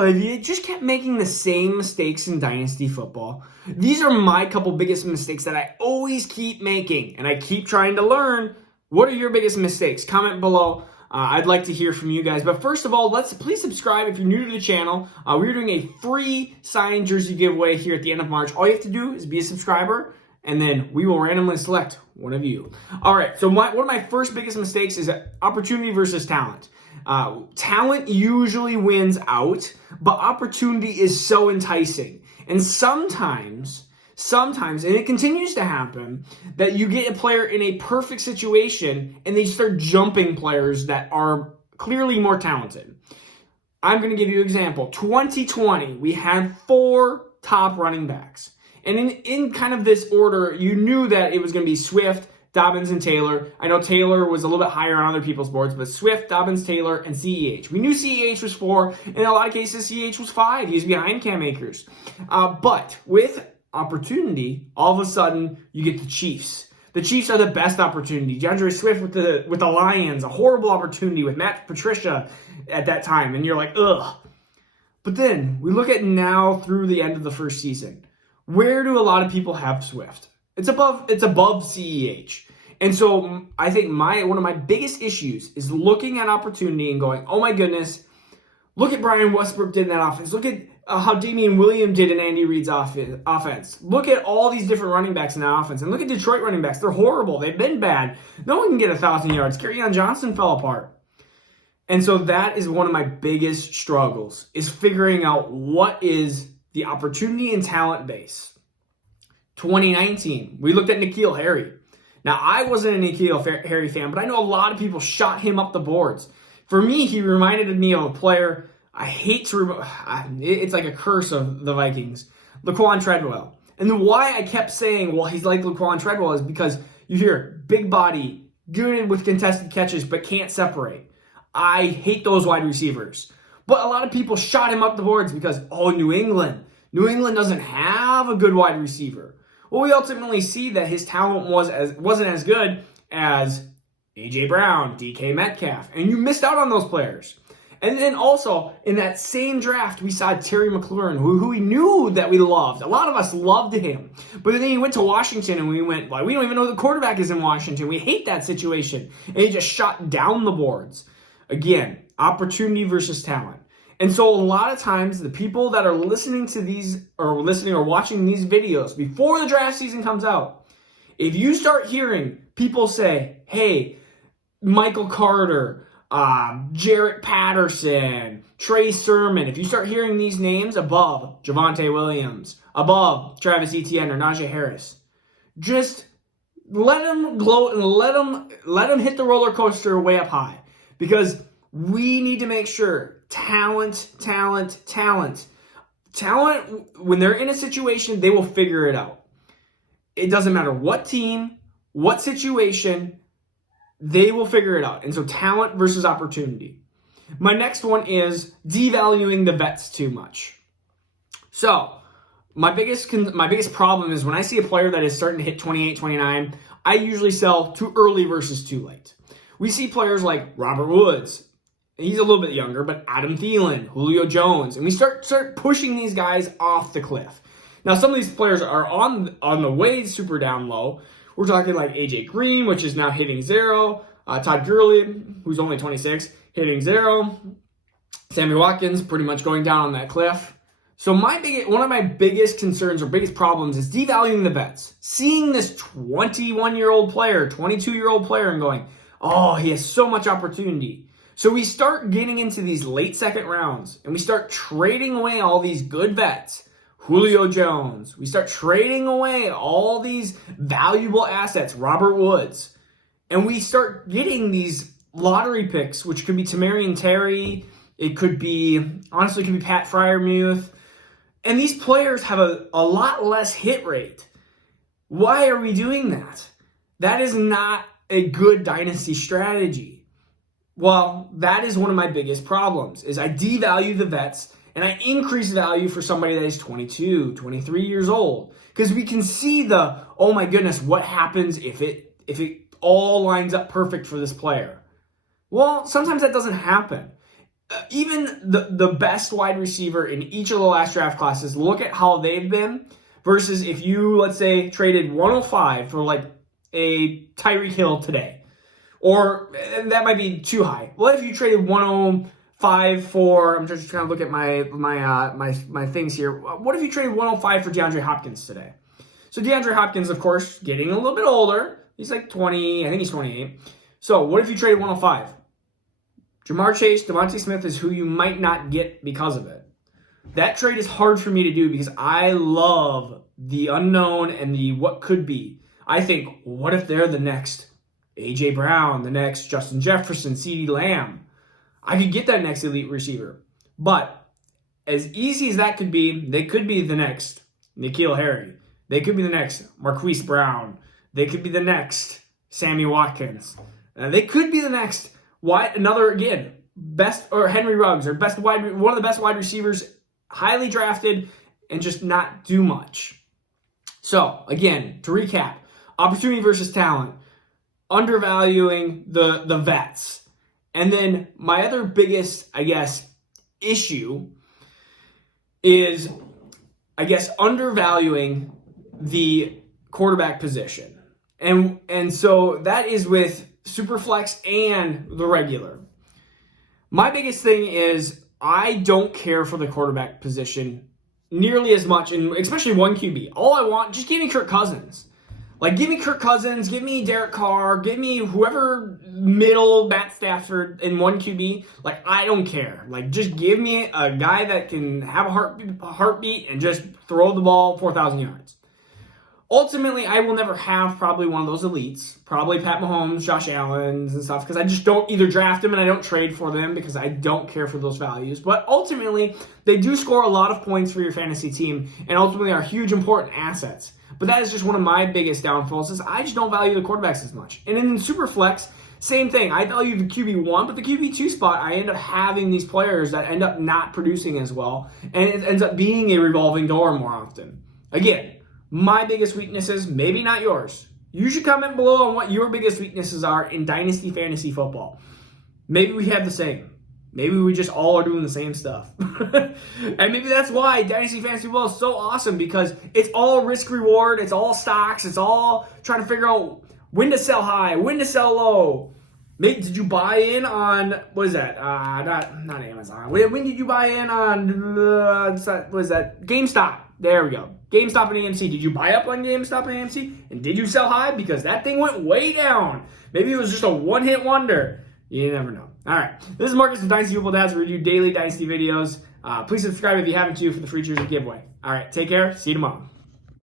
have you just kept making the same mistakes in Dynasty football? These are my couple biggest mistakes that I always keep making, and I keep trying to learn. What are your biggest mistakes? Comment below. I'd like to hear from you guys. But first of all, please subscribe if you're new to the channel. We're doing a free signed jersey giveaway here at the end of March. All you have to do is be a subscriber, and then we will randomly select one of you. All right, so one of my first biggest mistakes is opportunity versus talent. Talent usually wins out, but opportunity is so enticing. And sometimes, and it continues to happen, that you get a player in a perfect situation and they start jumping players that are clearly more talented. I'm going to give you an example. 2020, we had 4 top running backs. And in kind of this order, you knew that it was going to be Swift, Dobbins, and Taylor. I know Taylor was a little bit higher on other people's boards, but Swift, Dobbins, Taylor, and CEH. We knew CEH was 4. In a lot of cases, CEH was 5. He was behind Cam Akers. But with opportunity, all of a sudden, you get the Chiefs. The Chiefs are the best opportunity. DeAndre Swift with the Lions, a horrible opportunity with Matt Patricia at that time. And you're like, ugh. But then, we look at now through the end of the first season. Where do a lot of people have Swift? It's above CEH. And so I think one of my biggest issues is looking at opportunity and going, oh my goodness, look at Brian Westbrook did in that offense. Look at how Damian Williams did in Andy Reid's offense. Look at all these different running backs in that offense. And look at Detroit running backs. They're horrible. They've been bad. No one can get 1,000 yards. Kerryon Johnson fell apart. And so that is one of my biggest struggles, is figuring out what is the opportunity and talent base. 2019, we looked at Nikhil Harry. Now, I wasn't a Nikhil Harry fan, but I know a lot of people shot him up the boards. For me, he reminded me of a player I hate to it's like a curse of the Vikings, Laquan Treadwell. And why I kept saying, well, he's like Laquan Treadwell is because you hear big body, good with contested catches, but can't separate. I hate those wide receivers. But a lot of people shot him up the boards because, oh, New England doesn't have a good wide receiver. Well, we ultimately see that his talent wasn't as good as A.J. Brown, DK Metcalf, and you missed out on those players. And then also, in that same draft, we saw Terry McLaurin, who we knew that we loved. A lot of us loved him. But then he went to Washington, and we went, like, we don't even know who the quarterback is in Washington. We hate that situation. And he just shot down the boards. Again, opportunity versus talent. And so a lot of times, the people that are listening to these, or watching these videos before the draft season comes out, if you start hearing people say, hey, Michael Carter, Jarrett Patterson, Trey Sermon, if you start hearing these names above Javonte Williams, above Travis Etienne or Najee Harris, just let them gloat and let them hit the roller coaster way up high. Because we need to make sure talent, when they're in a situation, they will figure it out. It doesn't matter what team, what situation, they will figure it out. And so talent versus opportunity. My next one is devaluing the vets too much. So my biggest problem is when I see a player that is starting to hit 28, 29, I usually sell too early versus too late. We see players like Robert Woods. He's a little bit younger, but Adam Thielen, Julio Jones, and we start pushing these guys off the cliff. Now, some of these players are on the way super down low. We're talking like AJ Green, which is now hitting 0. Todd Gurley, who's only 26, hitting 0. Sammy Watkins, pretty much going down on that cliff. So one of my biggest concerns or biggest problems is devaluing the vets. Seeing this 21-year-old player, 22-year-old player, and going, oh, he has so much opportunity. So we start getting into these late second rounds, and we start trading away all these good vets. Julio Jones. We start trading away all these valuable assets. Robert Woods. And we start getting these lottery picks, which could be Tamarian Terry. It could be Pat Freiermuth. And these players have a lot less hit rate. Why are we doing that? That is not a good dynasty strategy. Well, that is one of my biggest problems, is I devalue the vets and I increase value for somebody that is 22, 23 years old. Because we can see oh my goodness, what happens if it all lines up perfect for this player? Well, sometimes that doesn't happen. even the best wide receiver in each of the last draft classes, look at how they've been versus if you, let's say, traded 105 for like a Tyreek Hill today. Or that might be too high. What if you traded 105 for, I'm just trying to look at my things here. What if you traded 105 for Deandre Hopkins today? So Deandre Hopkins, of course, getting a little bit older. He's like 20, I think he's 28. So what if you traded 105? Jamar Chase, Devontae Smith is who you might not get because of it. That trade is hard for me to do because I love the unknown and the what could be. I think, what if they're the next A.J. Brown, the next Justin Jefferson, CeeDee Lamb? I could get that next elite receiver. But as easy as that could be, they could be the next Nikhil Harry. They could be the next Marquise Brown. They could be the next Sammy Watkins. They could be the next best or Henry Ruggs or one of the best wide receivers, highly drafted, and just not do much. So again, to recap, opportunity versus talent, undervaluing the vets, and then my other biggest, issue is, undervaluing the quarterback position. And so that is with Superflex and the regular. My biggest thing is I don't care for the quarterback position nearly as much, and especially one QB. All I want, just give me Kirk Cousins. Like, give me Kirk Cousins, give me Derek Carr, give me whoever middle, Matt Stafford in one QB. Like, I don't care. Like, just give me a guy that can have a heartbeat and just throw the ball 4,000 yards. Ultimately, I will never have probably one of those elites, probably Pat Mahomes, Josh Allen, and stuff, because I just don't either draft them and I don't trade for them because I don't care for those values. But ultimately, they do score a lot of points for your fantasy team and ultimately are huge, important assets. But that is just one of my biggest downfalls is I just don't value the quarterbacks as much. And in Superflex, same thing. I value the QB1, but the QB2 spot, I end up having these players that end up not producing as well, and it ends up being a revolving door more often. Again, my biggest weaknesses, maybe not yours. You should comment below on what your biggest weaknesses are in Dynasty Fantasy Football. Maybe we have the same. Maybe we just all are doing the same stuff. And maybe that's why Dynasty Fantasy Football is so awesome, because it's all risk-reward, it's all stocks, it's all trying to figure out when to sell high, when to sell low. Maybe, did you buy in on, what is that? Not Amazon. When did you buy in on, what is that? GameStop. There we go. GameStop and AMC. Did you buy up on GameStop and AMC? And did you sell high? Because that thing went way down. Maybe it was just a one-hit wonder. You never know. All right. This is Marcus with Dynasty Football Dads. We review daily Dynasty videos. Please subscribe if you haven't for the free Jersey giveaway. All right. Take care. See you tomorrow.